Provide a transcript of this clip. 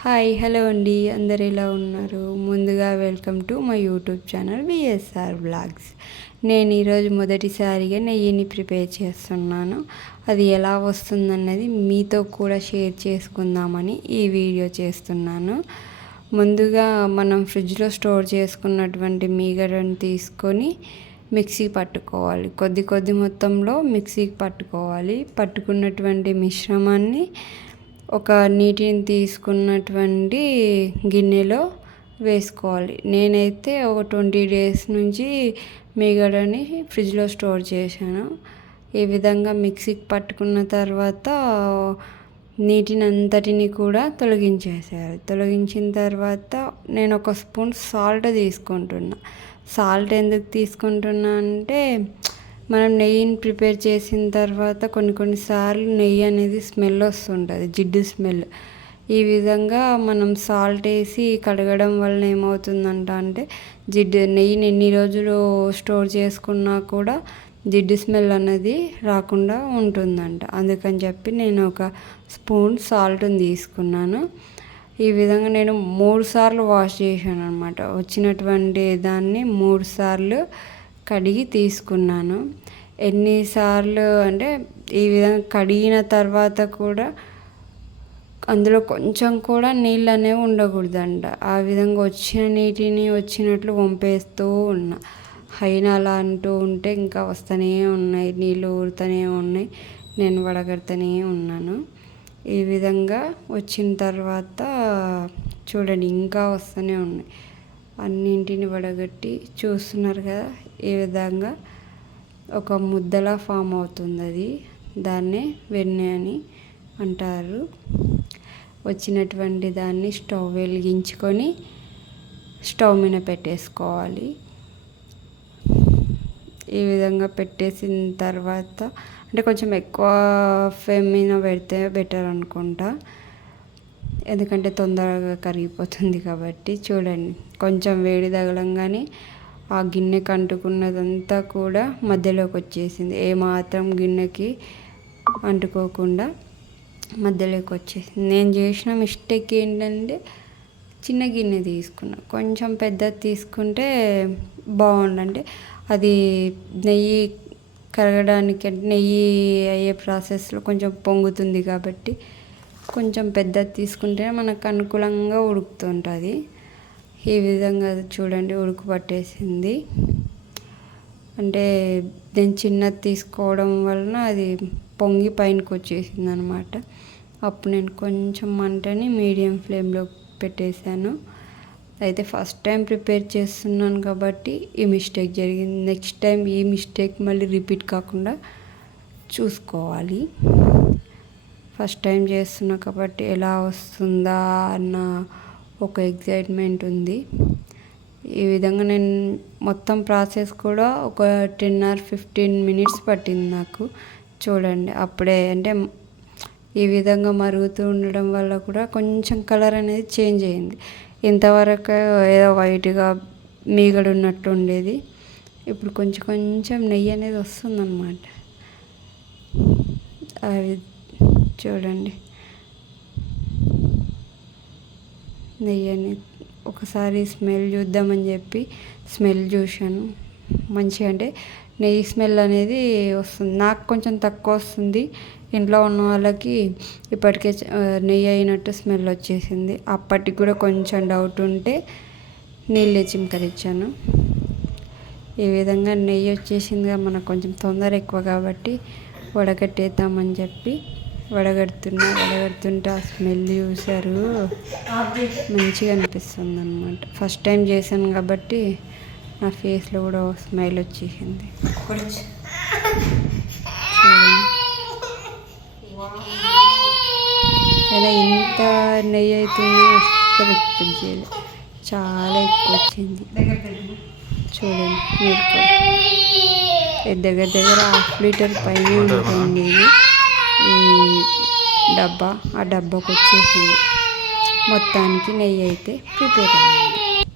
Hi hello అండి, అందరు ఎలా ఉన్నారు? ముందుగా welcome to my YouTube channel VSR vlogs. నేను ఈరోజు మొదటిసారిగా నెయ్యిని ప్రిపేర్ చేస్తున్నాను. అది ఎలా వస్తుందన్నది మీతో కూడా షేర్ చేసుకుందామని ఈ వీడియో చేస్తున్నాను. ముందుగా మనం ఫ్రిడ్జ్లో స్టోర్ చేసుకున్నటువంటి మీగడని తీసుకొని మిక్సీ పట్టుకోవాలి. కొద్ది మొత్తంలో మిక్సీకి పట్టుకోవాలి. పట్టుకున్నటువంటి మిశ్రమాన్ని ఒక నీటిని తీసుకున్నటువంటి గిన్నెలో వేసుకోవాలి. నేనైతే ఒక 20 days నుంచి మీగడని ఫ్రిడ్జ్లో స్టోర్ చేశాను. ఈ విధంగా మిక్సీకి పట్టుకున్న తర్వాత నీటిని అంతటిని కూడా తొలగించేసేయాలి. తొలగించిన తర్వాత నేను 1 స్పూన్ సాల్ట్ తీసుకుంటున్నా. సాల్ట్ ఎందుకు తీసుకుంటున్నా అంటే మనం నెయ్యిని ప్రిపేర్ చేసిన తర్వాత కొన్నిసార్లు నెయ్యి అనేది స్మెల్ వస్తుంటుంది, జిడ్డు స్మెల్. ఈ విధంగా మనం సాల్ట్ వేసి కడగడం వలన ఏమవుతుందంట అంటే నెయ్యిని ఎన్ని రోజులు స్టోర్ చేసుకున్నా కూడా జిడ్డు స్మెల్ అనేది రాకుండా ఉంటుందంట. అందుకని చెప్పి నేను 1 స్పూన్ సాల్ట్ని తీసుకున్నాను. ఈ విధంగా నేను 3 సార్లు వాష్ చేశాను అనమాట. వచ్చినటువంటి దాన్ని 3 సార్లు కడిగి తీసుకున్నాను. ఎన్నిసార్లు అంటే ఈ విధంగా కడిగిన తర్వాత కూడా అందులో కొంచెం కూడా నీళ్ళు అనేవి ఉండకూడదంట. ఆ విధంగా వచ్చిన నీటిని వచ్చినట్లు వంపేస్తూ ఉన్నా. అయినా అలా అంటూ ఉంటే ఇంకా వస్తూనే ఉన్నాయి, నీళ్ళు ఊరుతూనే ఉన్నాయి. నేను వడగడుతూనే ఉన్నాను. ఈ విధంగా వచ్చిన తర్వాత చూడండి ఇంకా వస్తూనే ఉన్నాయి. అన్నింటిని వడగట్టి చూస్తున్నారు కదా, ఈ విధంగా ఒక ముద్దలా ఫామ్ అవుతుంది. అది దాన్నే వెన్నె అని అంటారు. వచ్చినటువంటి దాన్ని స్టవ్ వెలిగించుకొని స్టవ్ మీద పెట్టేసుకోవాలి. ఈ విధంగా పెట్టేసిన తర్వాత అంటే కొంచెం ఎక్కువ ఫ్లేమ్ మీద పెడితే బెటర్ అనుకుంటా, ఎందుకంటే తొందరగా కరిగిపోతుంది కాబట్టి. చూడండి కొంచెం వేడి తగలంగానే ఆ గిన్నెకి అంటుకున్నదంతా కూడా మధ్యలోకి వచ్చేసింది. ఏమాత్రం గిన్నెకి అంటుకోకుండా మధ్యలోకి వచ్చేసింది. నేను చేసిన మిస్టేక్ ఏంటంటే చిన్న గిన్నె తీసుకున్నా. కొంచెం పెద్దది తీసుకుంటే బాగుండంటే అది నెయ్యి కరగడానికి అంటే నెయ్యి అయ్యే ప్రాసెస్లో కొంచెం పొంగుతుంది కాబట్టి కొంచెం పెద్దది తీసుకుంటే మనకు అనుకూలంగా ఉడుకుతుంటుంది. ఈ విధంగా చూడండి ఉడుకు పట్టేసింది. అంటే నేను చిన్నది తీసుకోవడం వలన అది పొంగి పైనకి వచ్చేసింది అనమాట. అప్పుడు నేను కొంచెం మంటని మీడియం ఫ్లేమ్లో పెట్టేశాను. అయితే ఫస్ట్ టైం ప్రిపేర్ చేస్తున్నాను కాబట్టి ఈ మిస్టేక్ జరిగింది. నెక్స్ట్ టైం ఈ మిస్టేక్ మళ్ళీ రిపీట్ కాకుండా చూసుకోవాలి. ఫస్ట్ టైం చేస్తున్నా కాబట్టి ఎలా వస్తుందా అన్న ఒక ఎగ్జైట్మెంట్ ఉంది. ఈ విధంగా నేను మొత్తం ప్రాసెస్ కూడా ఒక 10 or 15 minutes పట్టింది నాకు. చూడండి అప్పుడే అంటే ఈ విధంగా మరుగుతూ ఉండడం వల్ల కూడా కొంచెం కలర్ అనేది చేంజ్ అయింది. ఇంతవరకు ఏదో వైట్గా మీగడ ఉన్నట్టు ఉండేది. ఇప్పుడు కొంచెం నెయ్యి అనేది వస్తుందన్నమాట. అది చూడండి నెయ్యి అనేది ఒకసారి స్మెల్ చూద్దామని చెప్పి స్మెల్ చూశాను. మంచిగా అంటే నెయ్యి స్మెల్ అనేది వస్తుంది. నాకు కొంచెం తక్కువ వస్తుంది. ఇంట్లో ఉన్న వాళ్ళకి ఇప్పటికే నెయ్యి అయినట్టు స్మెల్ వచ్చేసింది. అప్పటికి కూడా కొంచెం డౌట్ ఉంటే నీళ్ళు చిమ్కరించాను. ఈ విధంగా నెయ్యి వచ్చేసిందిగా, మనకు కొంచెం తొందర ఎక్కువ కాబట్టి వడగట్టేద్దామని చెప్పి వడగడుతుంటే ఆ స్మెల్ చూసారు, మంచిగా అనిపిస్తుంది అనమాట. ఫస్ట్ టైం చేశాను కాబట్టి నా ఫేస్లో కూడా స్మైల్ వచ్చేసింది. అలా ఇంత నెయ్యి అవుతుంది అస్సలు ఎక్స్పెక్ట్ చేయలేదు. చాలా ఎక్కువ వచ్చింది. చూడండి మీరు కూడా దగ్గర 1/2 liter పైన ఉంటుంది ఈ డబ్బా. ఆ డబ్బాకు వచ్చేసింది. మొత్తానికి నెయ్యి అయితే ప్రిపేర్ అయింది.